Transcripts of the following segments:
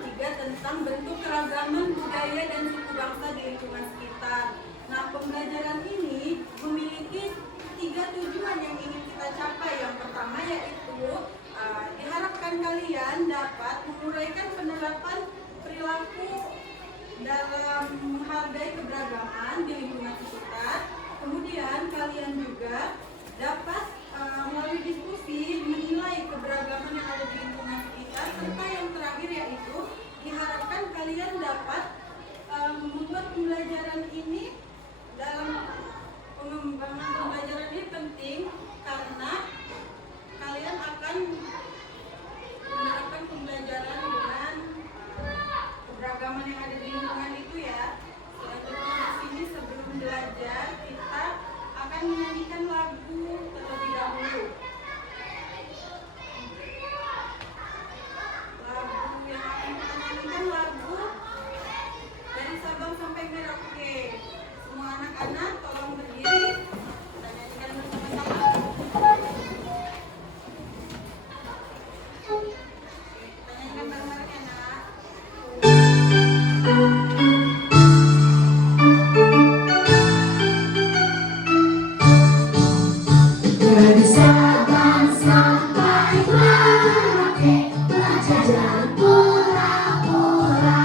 3 tentang bentuk keragaman budaya dan suku bangsa di lingkungan sekitar. Nah, pembelajaran ini memiliki 3 tujuan yang ingin kita capai. Yang pertama yaitu diharapkan kalian dapat menguraikan penerapan perilaku dalam menghargai keberagaman di lingkungan sekitar. Kemudian kalian juga dapat melalui diskusi menilai keberagaman yang ada di lingkungan sekitar. Serta yang terakhir yaitu diharapkan kalian dapat membuat pembelajaran ini dalam pengembangan pembelajaran ini penting karena kalian akan menerapkan pembelajaran dengan keberagaman yang ada di lingkungan itu ya. Selanjutnya di sini sebelum belajar kita akan menyanyikan lagu terlebih dahulu. Lagu yang akan kita nyanyikan lagu dari Sabang sampai Merauke. Semua anak-anak tolong berdiri. Kita nyanyikan bersama-sama. Kita nyanyikan bareng-bareng ya, Nak. Dari Sabang sampai Merauke, berjajar pura-pura,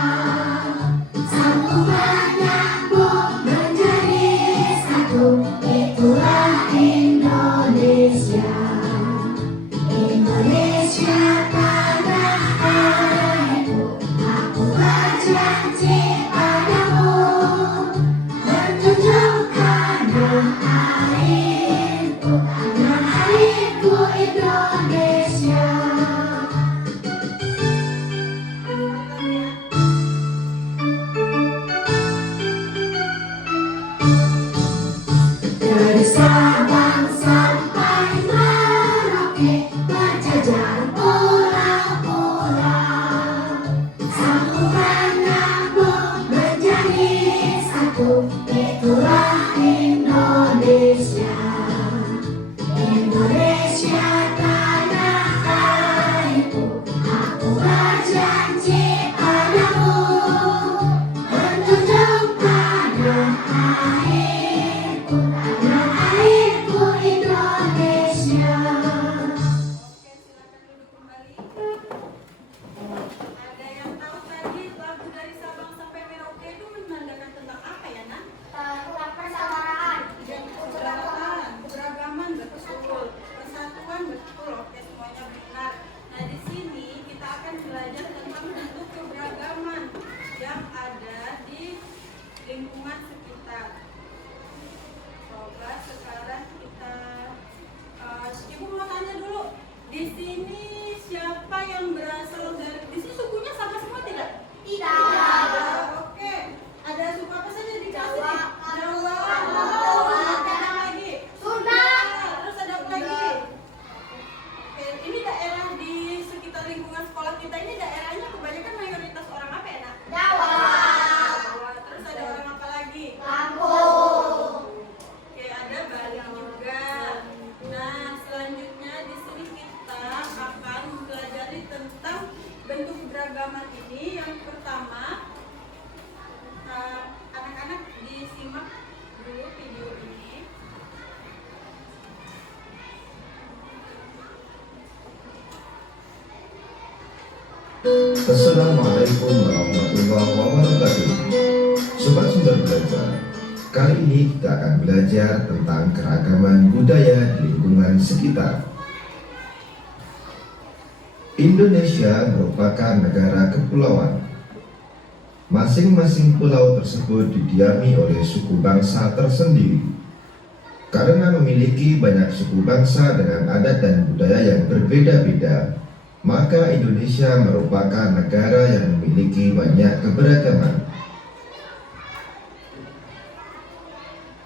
sambungan nyambung menjadi satu. Itulah Indonesia, Indonesia tanah airku. Aku berjanji padamu, menjunjung tanah airku, tanah airku Indonesia. Dari Sabang sampai Merauke, berjajar pura-pura, sambungan nyambung menjadi satu. Itulah Indonesia, Indonesia tanah airku. Aku berjanji padamu, menjunjung tanah airku, tanah airku Indonesia. Oke, silakan duduk kembali. Ada yang tahu tadi lagu dari Sabang sampai Merauke itu menandakan tentang apa ya, Nak? Tentang persaudaraan Dan keberagaman, keberagaman betul, persatuan betul, oke semuanya benar. Nah di sini kita akan belajar tentang bentuk keberagaman yang ada di lingkungan sekitar. Coba sekarang kita, Ibu mau tanya dulu, di sini siapa yang berasal dari, di sini sukunya sama semua tidak? Tidak. Oke, ada suku apa saja di kelas Jawa, ini? Jawa, Jawa, ada lagi? Sunda. Terus ada apa lagi? Oke, ini daerah di sekitar lingkungan sekolah kita ini daerahnya kebanyakan mayoritas orang apa ya, Nak? Jawa. Jawa. Terus ada orang apa lagi? Lampung. Oke, ada Bali juga. Nah, selanjutnya di sini kita akan mempelajari tentang bentuk keberagaman ini. Yang pertama, anak-anak disimak dulu video ini. Assalamualaikum warahmatullahi wabarakatuh. Sobat Sumber Belajar, kali ini kita akan belajar tentang keragaman budaya di lingkungan sekitar. Indonesia merupakan negara kepulauan. Masing-masing pulau tersebut didiami oleh suku bangsa tersendiri. Karena memiliki banyak suku bangsa dengan adat dan budaya yang berbeda-beda, maka Indonesia merupakan negara yang memiliki banyak keberagaman.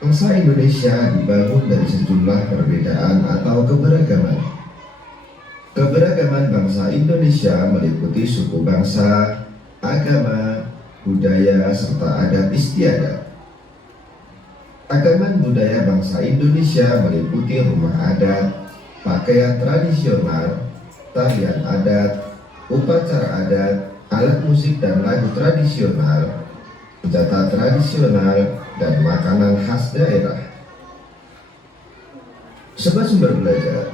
Bangsa Indonesia dibangun dari sejumlah perbedaan atau keberagaman. Keberagaman bangsa Indonesia meliputi suku bangsa, agama, budaya, serta adat istiadat. Keragaman budaya bangsa Indonesia meliputi rumah adat, pakaian tradisional, tarian adat, upacara adat, alat musik dan lagu tradisional, senjata tradisional, dan makanan khas daerah. Sobat Sumber Belajar,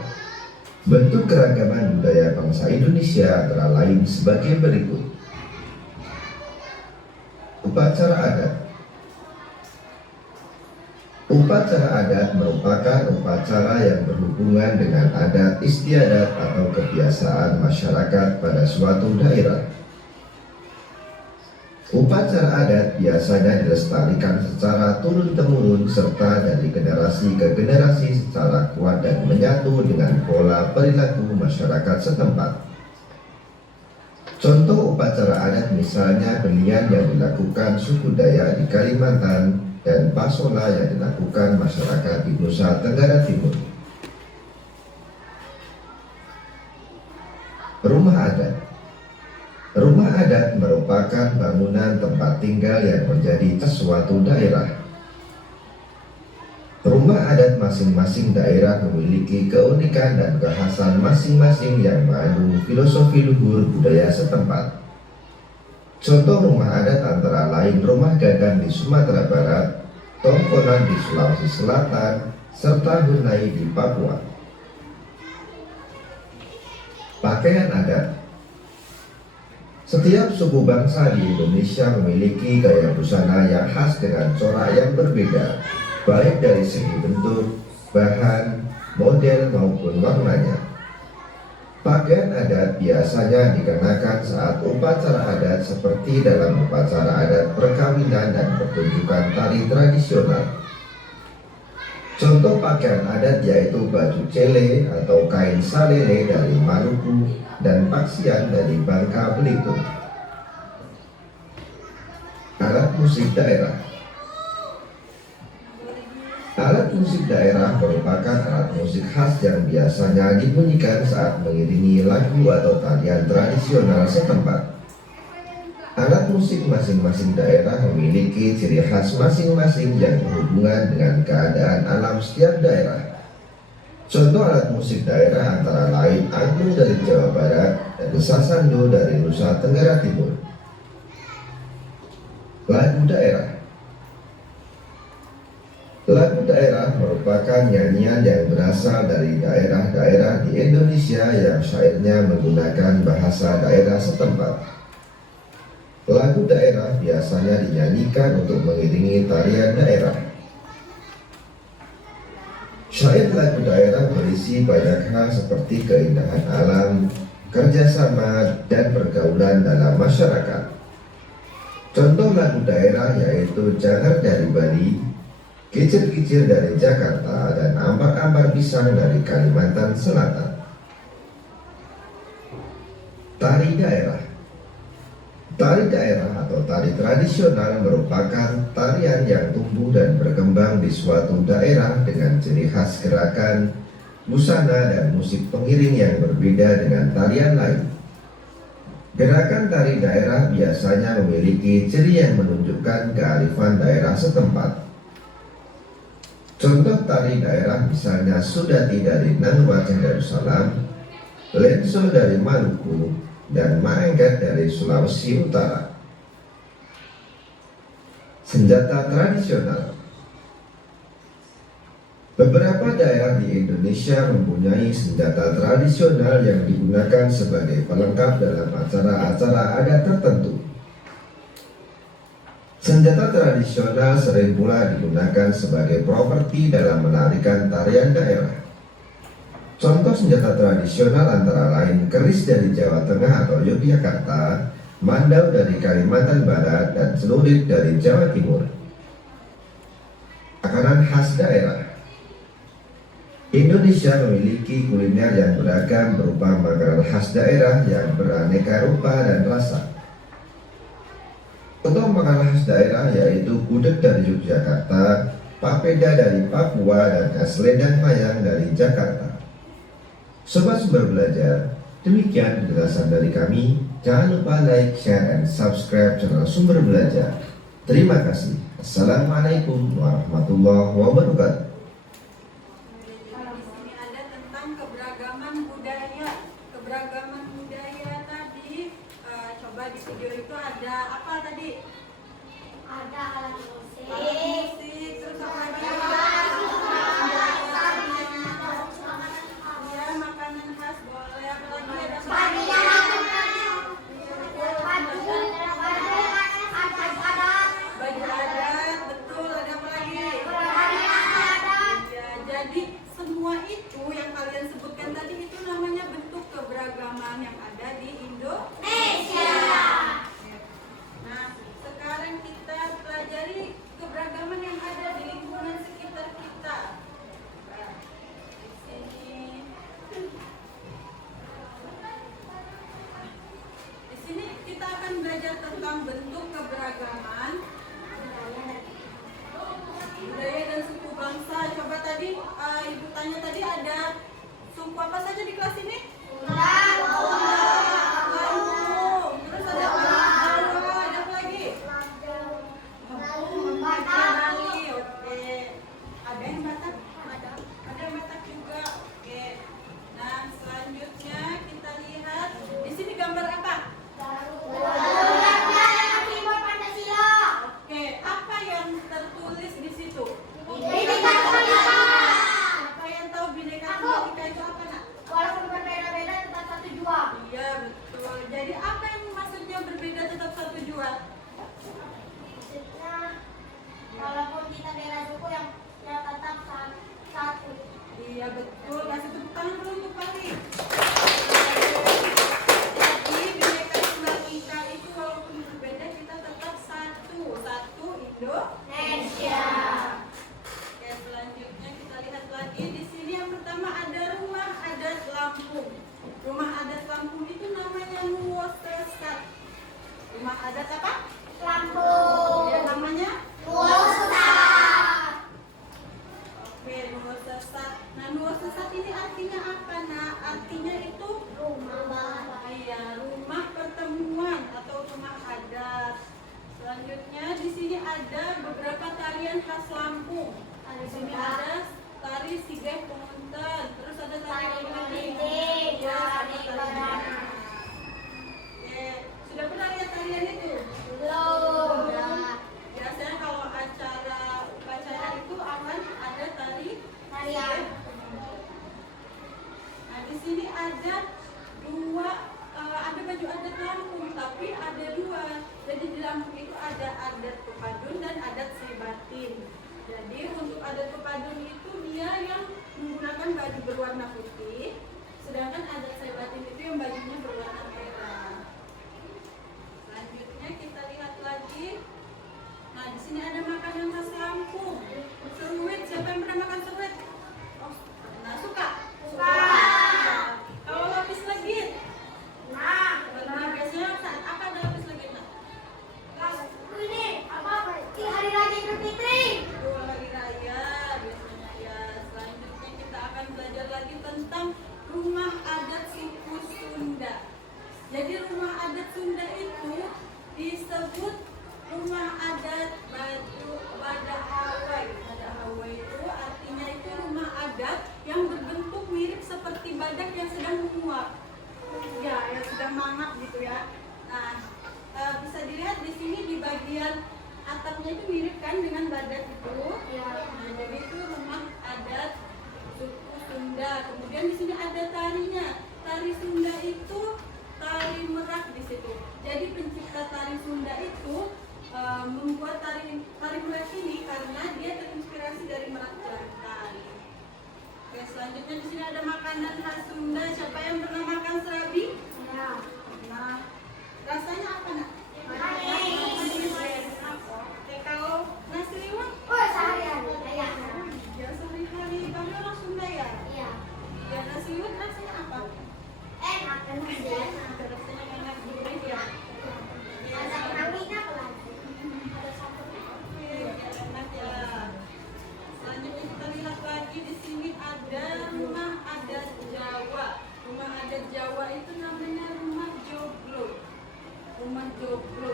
bentuk keragaman budaya bangsa Indonesia antara lain sebagai berikut. Upacara adat. Upacara adat merupakan upacara yang berhubungan dengan adat istiadat atau kebiasaan masyarakat pada suatu daerah. Upacara adat biasanya dilestarikan secara turun-temurun serta dari generasi ke generasi secara kuat dan menyatu dengan pola perilaku masyarakat setempat. Contoh upacara adat misalnya belian yang dilakukan suku Dayak di Kalimantan dan pasola yang dilakukan masyarakat di Nusa Tenggara Timur. Rumah adat. Rumah adat merupakan bangunan tempat tinggal yang menjadi suatu daerah. Rumah adat masing-masing daerah memiliki keunikan dan kekhasan masing-masing yang mengandung filosofi luhur budaya setempat. Contoh rumah adat antara lain rumah Gagan di Sumatera Barat, Tongkonan di Sulawesi Selatan, serta Hunai di Papua. Pakaian adat. Setiap suku bangsa di Indonesia memiliki gaya busana yang khas dengan corak yang berbeda, baik dari segi bentuk, bahan, model maupun warnanya. Pakaian adat biasanya dikenakan saat upacara adat seperti dalam upacara adat perkawinan dan pertunjukan tari tradisional. Contoh pakaian adat yaitu baju cele atau kain salele dari Maluku dan paksian dari Bangka Belitung. Alat musik daerah. Alat musik daerah merupakan alat musik khas yang biasanya dibunyikan saat mengiringi lagu atau tarian tradisional setempat. Alat musik masing-masing daerah memiliki ciri khas masing-masing yang berhubungan dengan keadaan alam setiap daerah. Contoh alat musik daerah antara lain angklung dari Jawa Barat dan sasando dari Nusa Tenggara Timur. Lagu daerah. Lagu daerah merupakan nyanyian yang berasal dari daerah-daerah di Indonesia yang syairnya menggunakan bahasa daerah setempat. Lagu daerah biasanya dinyanyikan untuk mengiringi tarian daerah. Syair lagu daerah berisi banyak hal seperti keindahan alam, kerjasama, dan pergaulan dalam masyarakat. Contoh lagu daerah yaitu Jangar dari Bali, Kicir-kicir dari Jakarta, dan Ambar-ambar pisang dari Kalimantan Selatan. Tari daerah. Tari daerah atau tari tradisional merupakan tarian yang tumbuh dan berkembang di suatu daerah dengan ciri khas gerakan, busana, dan musik pengiring yang berbeda dengan tarian lain. Gerakan tari daerah biasanya memiliki ciri yang menunjukkan kearifan daerah setempat. Contoh tari daerah misalnya Sudati dari Nanuwaceh Darussalam, Lenso dari Maluku, dan Maengket dari Sulawesi Utara. Senjata tradisional. Beberapa daerah di Indonesia mempunyai senjata tradisional yang digunakan sebagai pelengkap dalam acara-acara adat tertentu. Senjata tradisional sering pula digunakan sebagai properti dalam menarikan tarian daerah. Contoh senjata tradisional antara lain keris dari Jawa Tengah atau Yogyakarta, mandau dari Kalimantan Barat, dan celurit dari Jawa Timur. Makanan khas daerah. Indonesia memiliki kuliner yang beragam berupa makanan khas daerah yang beraneka rupa dan rasa. Contoh makanan khas daerah yaitu gudeg dari Yogyakarta, papeda dari Papua, dan es lendang mayang dari Jakarta. Sobat Sumber Belajar, demikian penjelasan dari kami. Jangan lupa like, share, and subscribe channel Sumber Belajar. Terima kasih. Assalamualaikum warahmatullahi wabarakatuh. Di sini ada tentang keberagaman budaya. Keberagaman budaya tadi coba di ada apa tadi? Ada alat musik. Alat musik, terus apa lagi? Ya, makanan khas boleh. Apa lagi? Ada apa lagi? Baju adat, betul. Ada apa lagi? Ya, jadi semua itu yang kalian sebutkan tadi itu namanya bentuk keberagaman yang ada di Indonesia. Nah, sekarang kita pelajari keberagaman yang ada di lingkungan sekitar kita. Nah, di sini kita akan belajar tentang bentuk keberagaman budaya dan suku bangsa. Coba tadi ibu tanya tadi ada suku apa saja di kelas ini? Lampung. Terus ada apa? Jawa. Ada apa lagi? Bali. Oke. Ada yang Batak? Ada yang Batak juga. Oke. Nah, selanjutnya kita lihat di sini gambar apa? Oke, apa yang tertulis di situ? Siapa yang tahu Bhinneka Tunggal Ika itu apa, Nak? Walaupun berbeda-beda tetap satu jua. Iya, betul. Jadi apa yang maksudnya berbeda tetap satu jua? Maksudnya walaupun kita beda suku yang tetap satu. Iya, betul. Kasih tepuk tangan dulu untuk Pali. Jadi Bhinneka Tunggal Ika itu walaupun berbeda kita tetap satu. Satu Indonesia. Oke, selanjutnya kita lihat lagi di sini yang pertama ada rumah adat Lampung. Rumah adat Lampung itu namanya Nuwosesat. Rumah adat apa? Lampung. Ya, namanya Nuwosesat. Oke, Nuwosesat. Nah, Nuwosesat ini artinya apa? Nah, artinya itu iya, rumah pertemuan atau rumah adat. Selanjutnya di sini ada beberapa tarian khas Lampung. Di sini ada tari Sigeh Punten, terus ada tari apa lagi? Ya, sama tari. Oke, sudah pernah lihat tarian itu? Belum. Sudah. Biasanya kalau acara upacara itu akan ada tari Tarian. Nah, di sini ada dua, ada baju adat Lampung, tapi ada dua. Jadi di Lampung itu ada adat Pepadun dan adat Sribatin. Jadi untuk adat Pepadun itu dia yang menggunakan baju berwarna putih, sedangkan adat Sribatin itu yang bajunya berwarna merah. Selanjutnya kita lihat lagi. Nah, di sini ada makanan khas Lampung. Seruit, siapa yang pernah makan seruit? Oh, pernah. Suka? Suka. Kalau lapis legit? Nah, Nah, biasanya saat apa ada lapis legit? Nah, ini apa? Hari Raya Idul Fitri. itu hari raya biasanya ya. Selanjutnya kita akan belajar lagi tentang rumah adat suku Sunda. Jadi rumah adat Sunda itu disebut rumah adat Badahawai. Badahawai itu artinya itu rumah adat yang berbentuk mirip seperti badak yang sedang menguap. Ya, yang sedang mangap gitu ya. Nah, bisa dilihat di sini di bagian atapnya itu mirip kan dengan badak itu. Ya. Nah, jadi itu rumah adat suku Sunda. Kemudian di sini ada tarinya. Tari Sunda itu tari merak di situ. Jadi pencipta tari Sunda itu membuat tari merak ini karena dia terinspirasi dari merak jantan. Oke, selanjutnya di sini ada makanan khas Sunda. Siapa yang pernah makan serabi? Ya. Nah, rasanya apa, Nak? Manis. Oke, kalau nasi liwet? Oh, seharian. Ya. Ya, sehari-hari kami orang Sunda ya. Iya. Ya, nasi liwet rasanya apa? Enak kan Mas? Rasanya enak gurih ya. Ya, Ada keramiknya apa lagi? Ada sambelnya. ya, enak ya. Selanjutnya kita lihat lagi di sini ada rumah adat Jawa. Rumah adat Jawa itu namanya rumah joglo. Rumah joglo.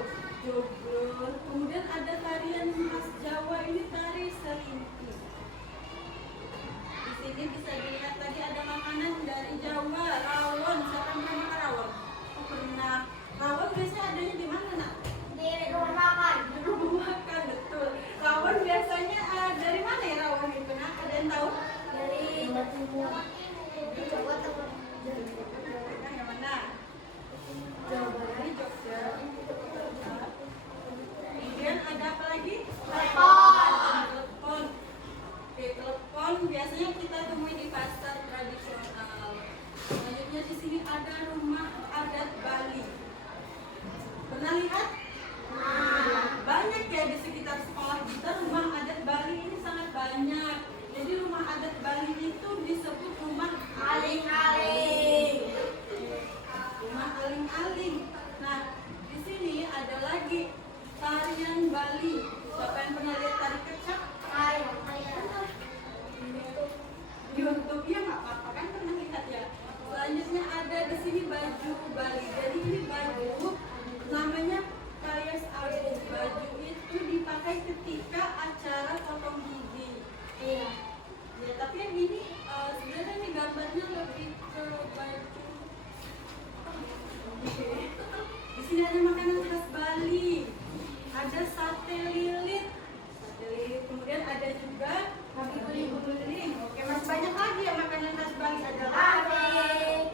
Kemudian ada tarian khas Jawa ini tari serimpi. Di sini bisa dilihat tadi ada makanan dari Jawa, rawon. Siapa yang pernah makan rawon? Oh, pernah. Rawon biasanya adanya di mana, Nak? lihat? Banyak ya di sekitar sekolah kita rumah adat Bali ini sangat banyak. Jadi rumah adat Bali itu disebut rumah Aling-aling. Rumah aling-aling. Nah, di sini ada lagi tarian Bali. Siapa yang pernah lihat tari kecak? Di YouTube ya nggak apa-apa kan pernah lihat ya. Selanjutnya ada di sini baju Bali. Jadi ini baju namanya Kayas Abu. Baju itu dipakai ketika acara potong gigi. Iya. Ya, tapi yang ini sebenarnya ini gambarnya lebih ke baju. Di sini ada makanan khas Bali. Ada sate lilit. Sate lilit. Kemudian ada juga kaki guling-guling. Oke, masih banyak lagi ya makanan khas Bali. Ada lagi.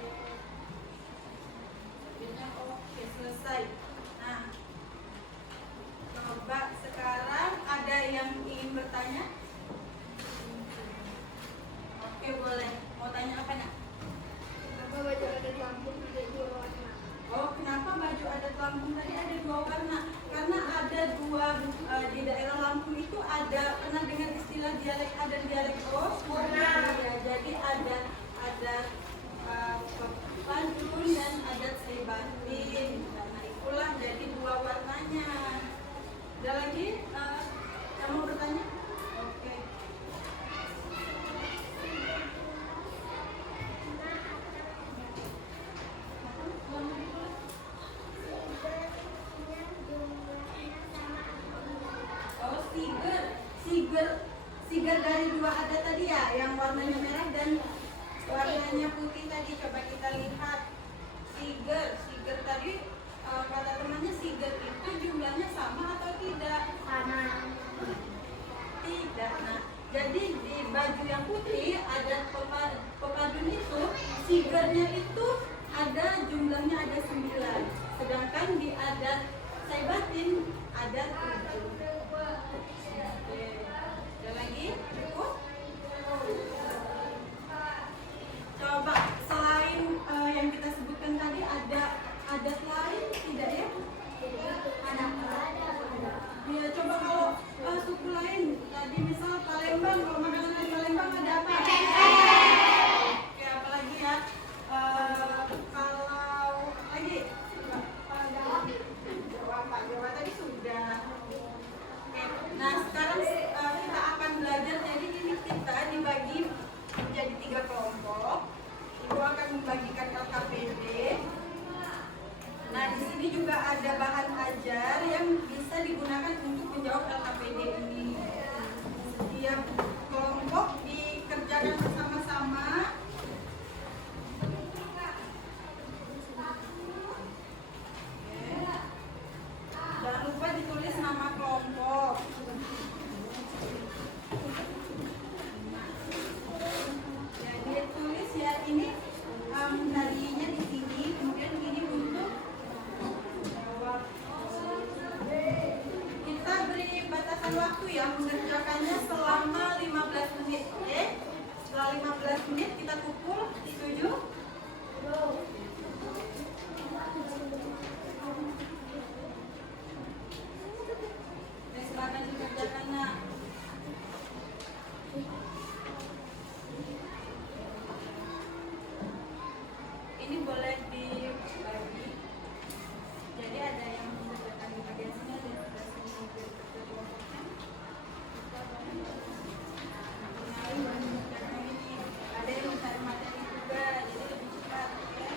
Oke, selesai. Nah, coba sekarang ada yang ingin bertanya? Oke, boleh. Mau tanya apa nak? Kenapa baju adat Lampung ada 2 warna? Oh, kenapa baju adat Lampung tadi ada 2 warna? Karena ada di daerah Lampung itu ada, pernah dengar istilah dialek A dan dialek O? Pernah. Ya, jadi ada Padun dan adat Saibatin. Karena itulah jadi 2 warnanya. Ada lagi yang mau bertanya? Oke. Oh, siger dari 2 adat tadi ya, yang warnanya merah dan warnanya putih tadi. Coba kita lihat siger tadi, kata temannya siger itu jumlahnya sama atau tidak? Sama. Tidak. Nah, jadi di baju yang putih adat pepadun itu sigernya itu ada jumlahnya ada 9, sedangkan di adat Saibatin ada 7. Oke. Ada lagi? Cukup? Coba selain yang kita sebutkan tadi ada adat lain tidak ya? Ya, coba kalau suku lain tadi misal Palembang, kalau makanan khas Palembang ada apa? Oke, apa lagi ya? Kalau lagi Jawa tadi sudah. Oke. Nah, sekarang kita akan belajar. Jadi ini kita dibagi menjadi 3 kelompok. Ibu akan membagikan LKPD. Nah, di sini juga ada bahan ajar yang bisa digunakan untuk menjawab LKPD ini. Setiap kelompok dikerjakan bersama-sama. Jangan lupa ditulis nama kelompok. Jadi tulis ya, ini darinya di sini, kemudian ini untuk jawab. Kita beri batasan waktu ya, mengerjakannya selama 15 menit. Oke? Setelah 15 menit kita kumpul. Setuju? Silakan dikerjakan nak. Ini boleh dibagi. Jadi ada yang mengerjakan di bagian sini, ada yang di sini. Ada yang mencari materi juga, jadi lebih cepat. Ya.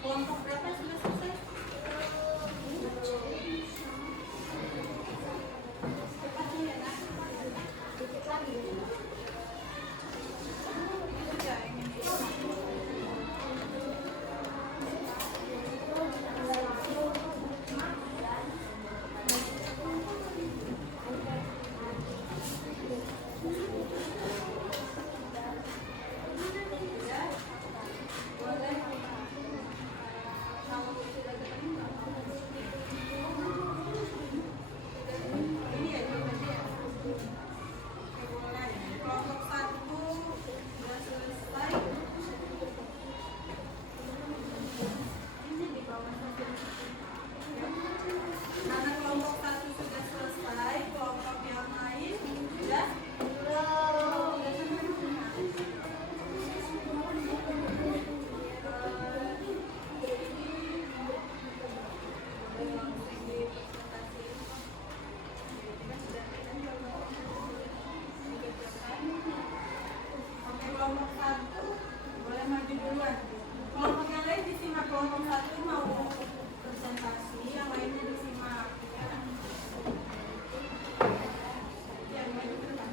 Kelompok berapa sudah selesai? Cepatnya ya, Nak. Dikit lagi. Ya, ini. Ya. Boleh. Kalau sudah ketemu, ini ya, ini ya. Oke, boleh. Kelompok 1 sudah selesai. Ini di bawah saja. Ya. Karena kelompok 1 sudah selesai, kelompok yang lain sudah Oke, kelompok 1 boleh maju duluan. Kelompok yang lain disimak. Kelompok 1 mau presentasi, yang lainnya disimak. Ya, maju duluan.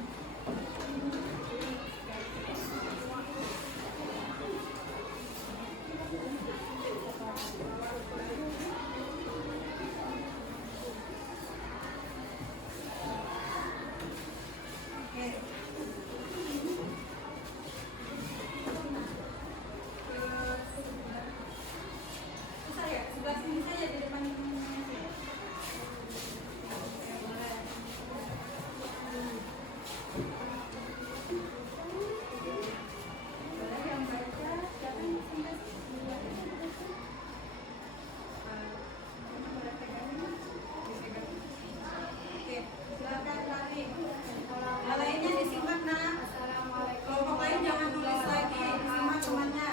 Oke. Susah ya? Sebelah sini saja di depan ini. Oke, boleh. Boleh yang baca, siapa yang sampai? Boleh pegang ini? Dipegang. Oke, silakan lagi. Yang lainnya disimak, Nak. Kelompok lain jangan tulis lagi, disimak temannya.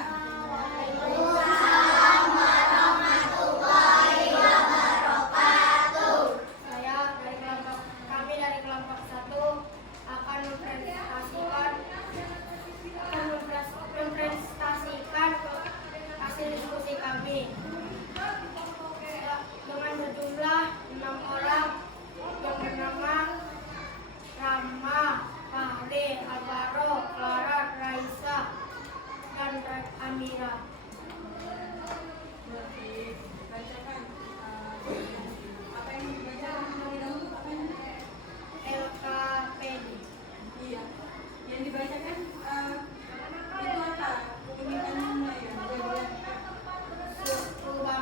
Kami dari kelompok 1 akan mempresentasikan hasil diskusi kami dengan berjumlah 6 orang yang bernama Rama, Fahri, Alvaro, Clara, Raisa, dan Amira. Bacakan apa yang dibacakan terlebih dahulu, apa yang LKPD. iya yang dibacakan itu apa? Pemilihan ya. Perubahan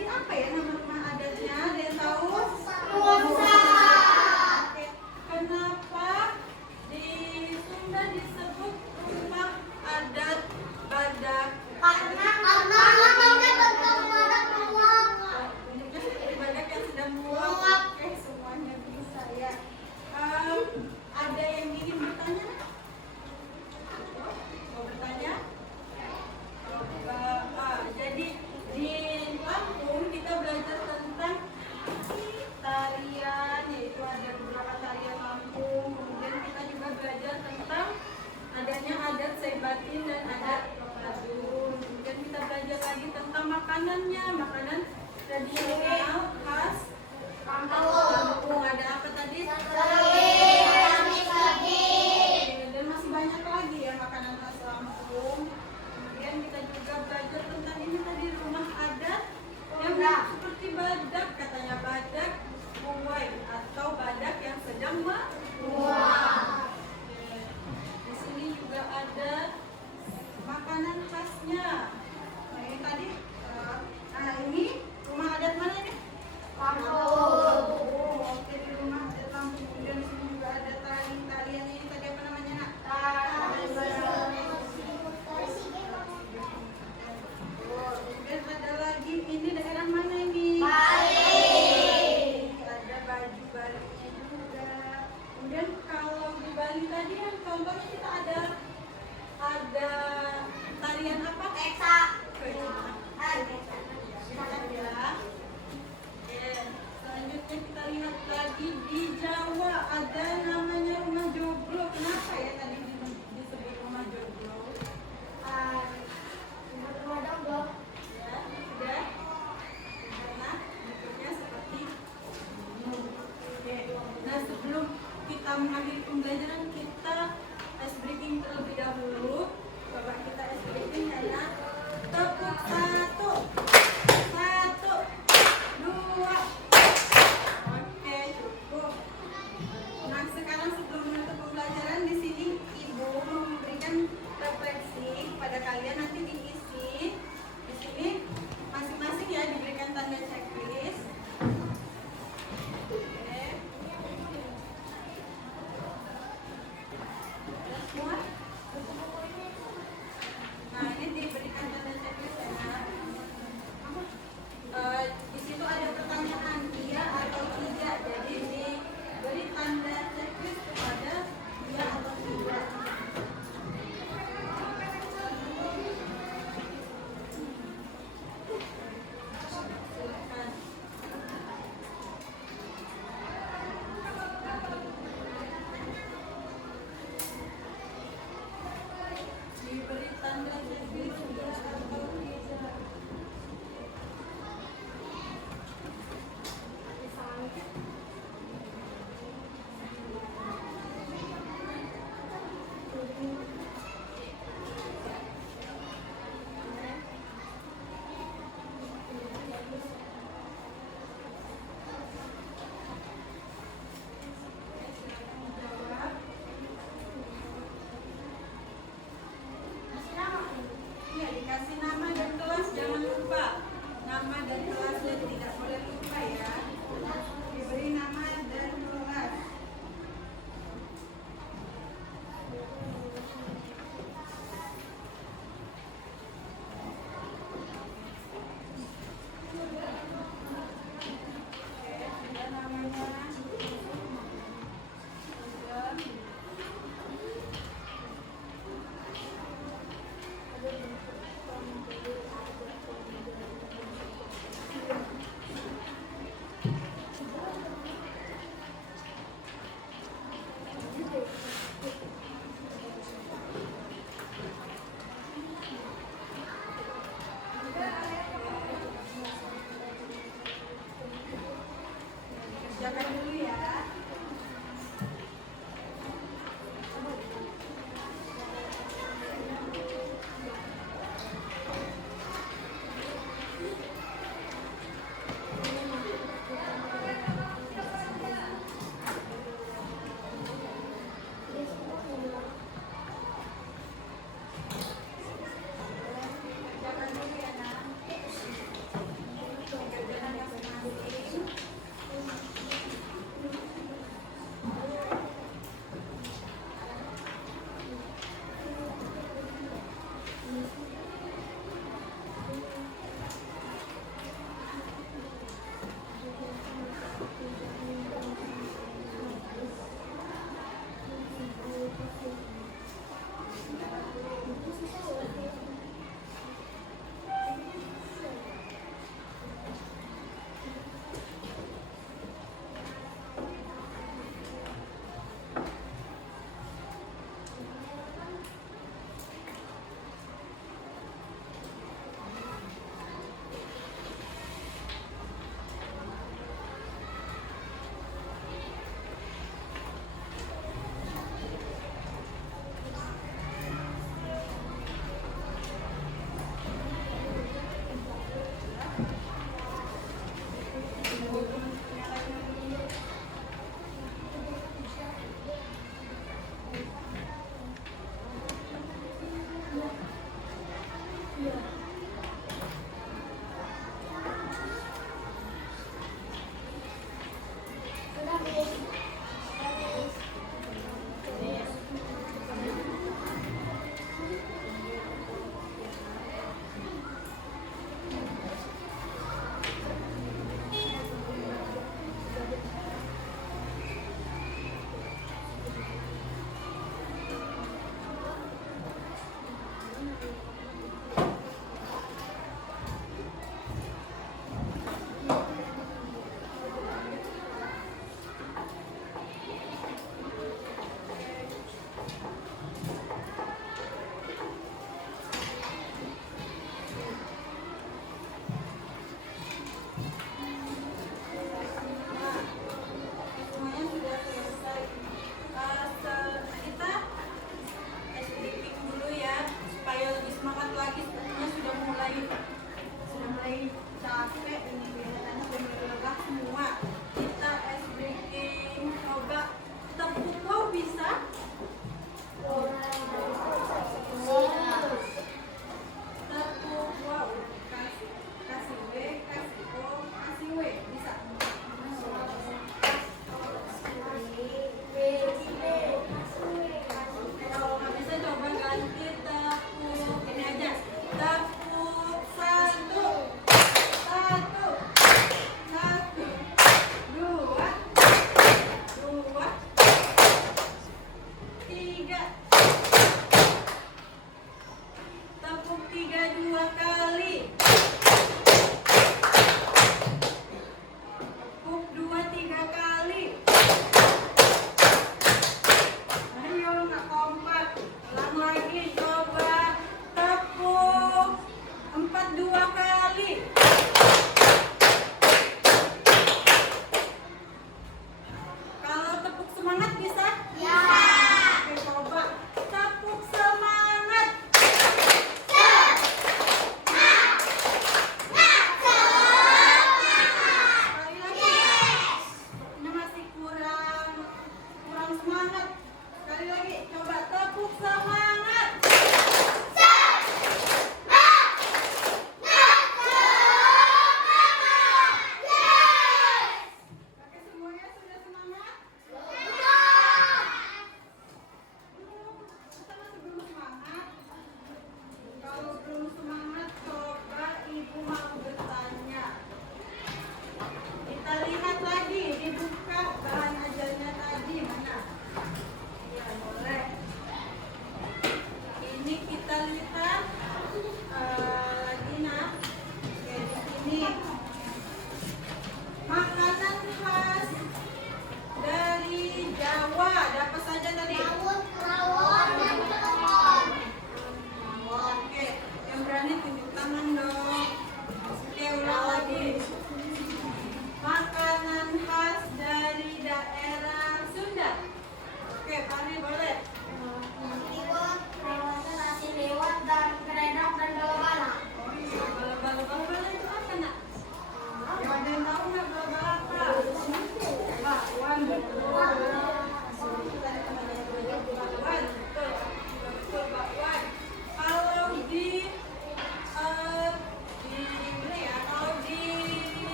Tadi apa ya nama rumah adatnya? Ada yang tahu? Nusa. Oke. Kenapa di Sunda disebut rumah adat Badak? Karena namanya bentuk badak menguap. Bentuknya seperti badak yang sedang menguap. Menguap. Oke, semuanya bisa ya. Ada yang ingin bertanya? Mau bertanya? Jadi di Lampung kita belajar tentang tarian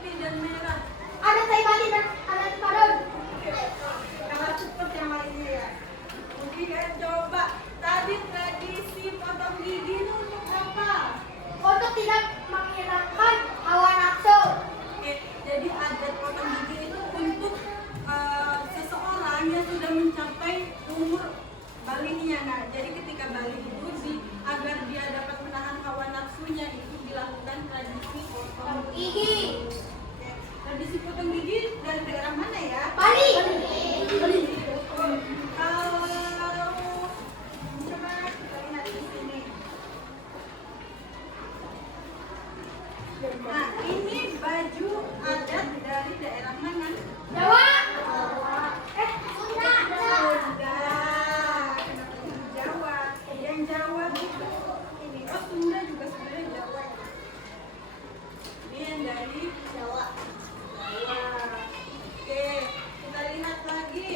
putih dan merah. Ada tai bali dan ada padon. Kalau cepet yang lainnya ya. Kemudian coba tadi tradisi potong gigi itu untuk apa? Untuk tidak menghilangkan hawa nafsu. Oke, jadi adat potong gigi itu untuk seseorang yang sudah mencapai umur baliknya. Nah, jadi ketika balik itu agar dia dapat menahan hawa nafsunya itu dilakukan tradisi potong gigi. Oke, tradisi potong gigi dari daerah mana ya? Bali. Kalau coba kita lihat di sini. Nah, ini baju adat dari daerah mana? Jawa. Sunda. Sunda. Kenapa jadi Jawa? Yang Jawa itu ini. Oh, Sunda juga sebenarnya Jawa. Ini yang dari Jawa. Jawa. Oke, kita lihat lagi.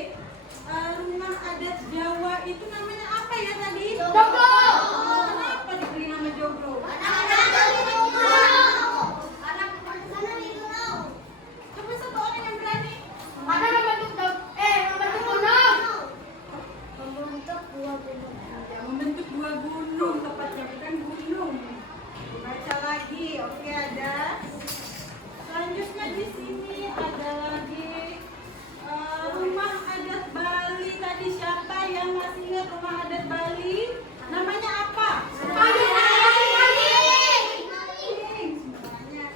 Rumah adat Jawa itu namanya apa ya tadi? Joglo. Kenapa diberi nama Joglo? Coba satu orang yang berani. Ada membentuk gunung. Membentuk dua gunung. Ya, membentuk dua gunung, tepatnya bukan gunung. Baca lagi, oke ada. Selanjutnya di sini ada lagi rumah adat Bali. Tadi siapa yang masih ingat rumah adat Bali? Namanya apa? Bali. Sebenarnya.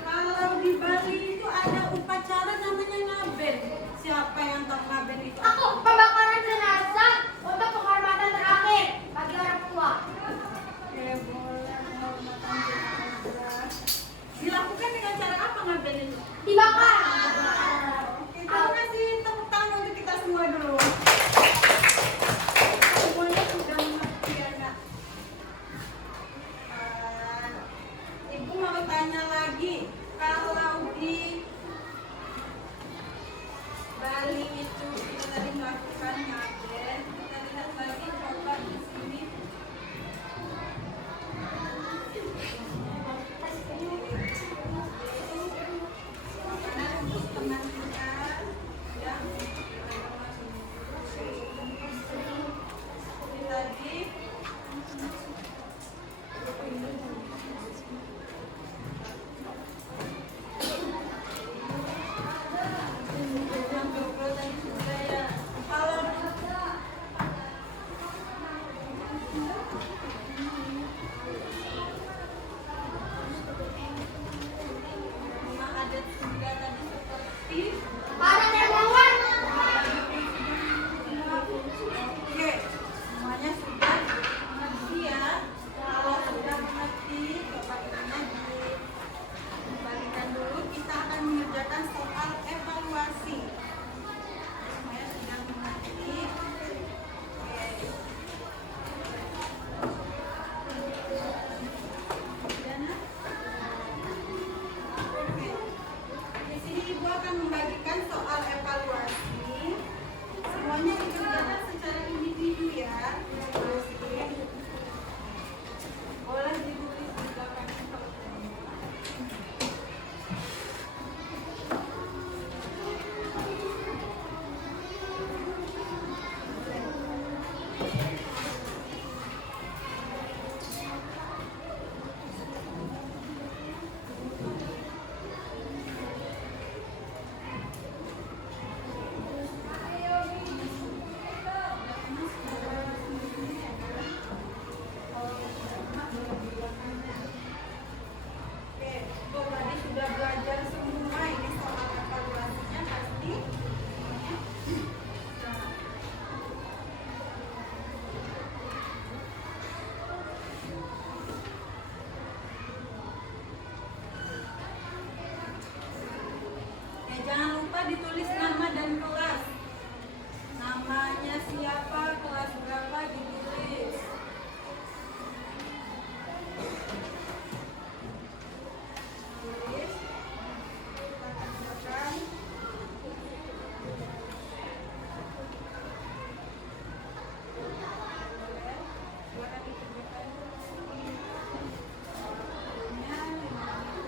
Kalau di Bali itu ada upacara namanya ngaben. Siapa yang tahu ngaben itu? Aku pembakaran jenazah untuk penghormatan terakhir bagi orang tua. Oke, boleh penghormatan jenazah. Dilakukan dengan cara apa ngaben itu? Dibakar. Oke, terima kasih, tepuk tangan untuk kita semua dulu. Semuanya sudah mengerti ya, Kak? Ibu mau tanya lagi, kalau di Bali itu kita tadi melakukan ngaben, kita lihat lagi coba di sini. Mana untuk teman kita yang ini tadi yang Joglo tadi sudah ya. Kalau rumah adat Sunda tadi seperti Para dermawan. oke, semuanya sudah mengerti ya. Kalau sudah mengerti, coba ini dikembalikan dulu. Kita akan mengerjakan soal evaluasi. Semuanya sudah mengerti. Dana? Oke. Di sini Ibu akan membagikan soal evaluasi. Semuanya dikerjakan secara individu ya. Evaluasi. Boleh ditulis di belakang. Oke, Ibu tadi sudah belajar semua ini soal evaluasinya pasti. Nah, jangan lupa ditulis nama dan kelas. Namanya siapa, kelas berapa ditulis. Tulis. Kita tambahkan. Boleh. Silakan ditunjukkan. Ini.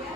Ya.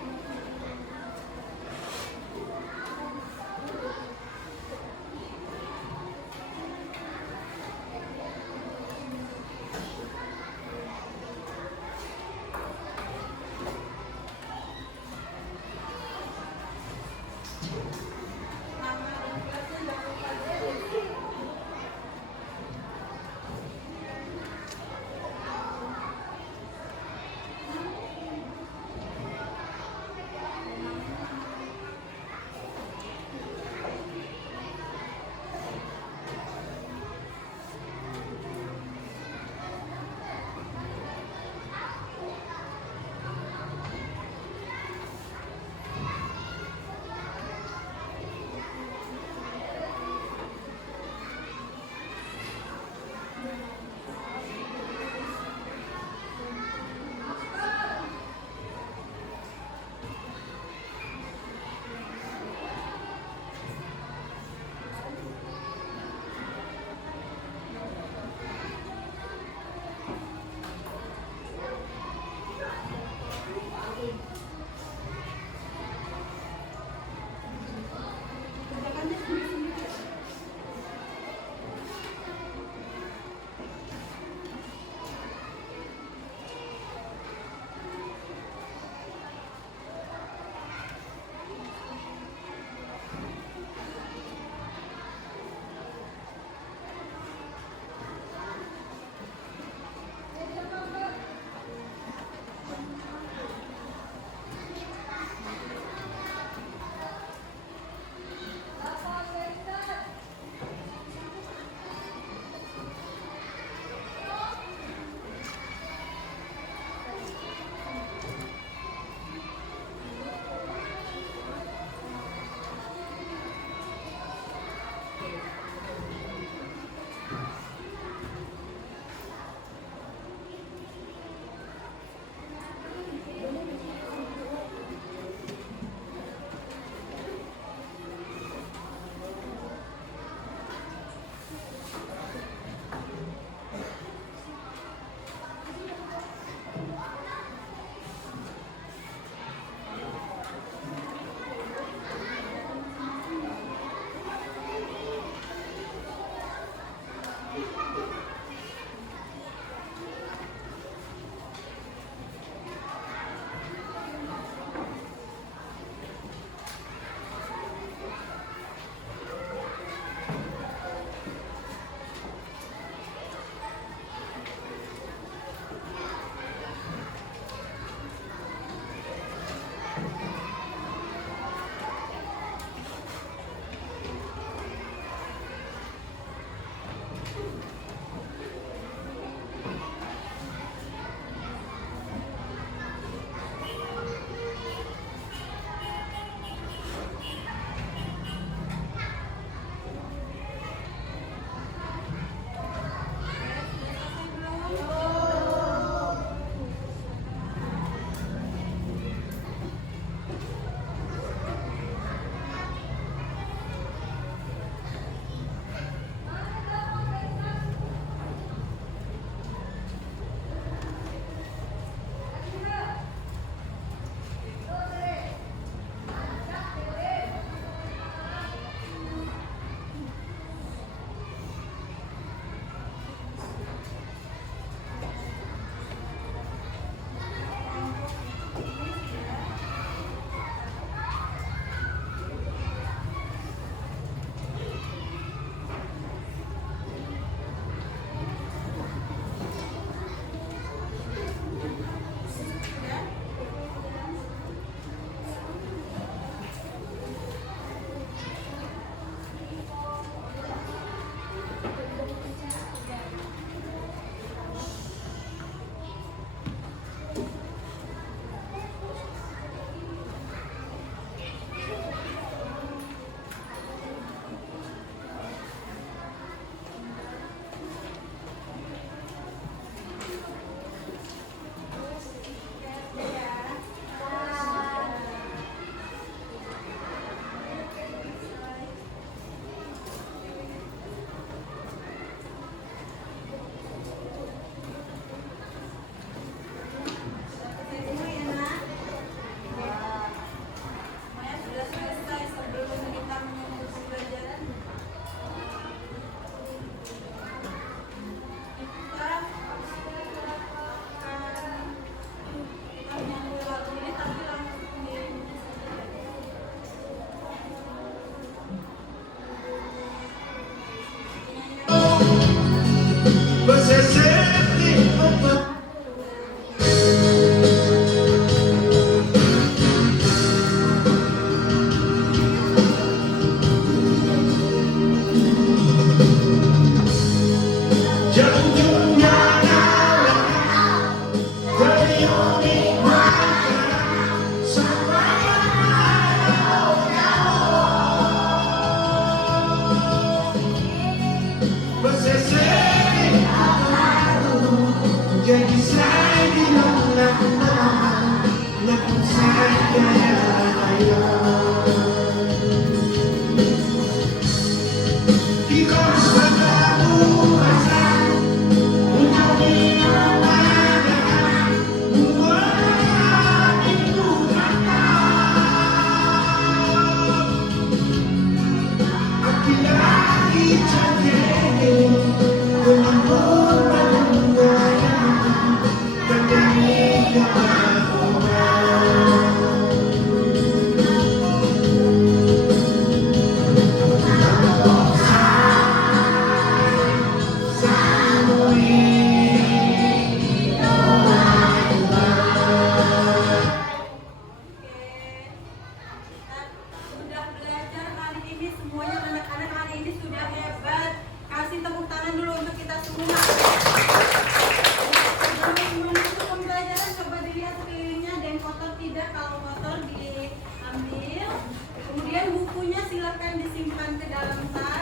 bukunya silakan disimpan ke dalam tas.